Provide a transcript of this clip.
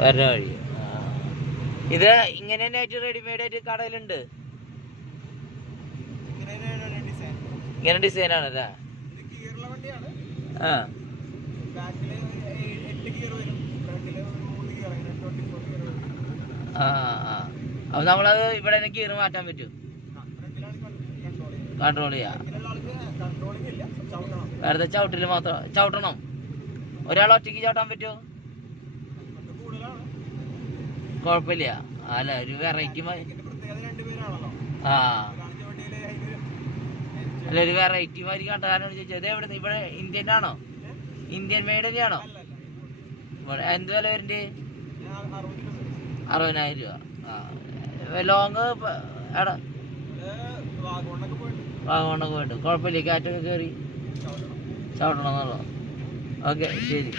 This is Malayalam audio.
വരണ വഴി. ഇത് ഇങ്ങനെ തന്നെ ആയിട്ട് റെഡിമെയ്ഡ് ആയിട്ട് കടയിലുണ്ട്. ഇങ്ങനെ ഡിസൈൻ ആണല്ലേ? ആ ആ ആ അപ്പൊ നമ്മളത് ഇവിടെ ഗിയർ മാറ്റാൻ പറ്റും, കൺട്രോൾ ചെയ്യാം. വെറുതെ ചവിട്ടില് മാത്രം ചവിട്ടണം. ഒരാൾ ഒറ്റയ്ക്ക് ചവിട്ടാൻ പറ്റുമോ? കുഴപ്പമില്ല. അല്ല ഒരു വെറൈറ്റി ആ അല്ല ഒരു വെറൈറ്റി മാതിരി കണ്ടാലാണ് ചോദിച്ചത്. എവിടെ ഇവിടെ ഇന്ത്യൻ ആണോ? ഇന്ത്യൻ മെയ്ഡ് തന്നെയാണോ? എന്ത് വില വരുന്നുണ്ട്? 60,000 രൂപ. ആ ലോങ് എടാ വാഗമണ്ണൊക്കെ പോയിട്ട് കുഴപ്പമില്ല, കാറ്റൊക്കെ കയറി ചവിട്ടണം എന്നുള്ളൂ. ഓക്കെ ശരി.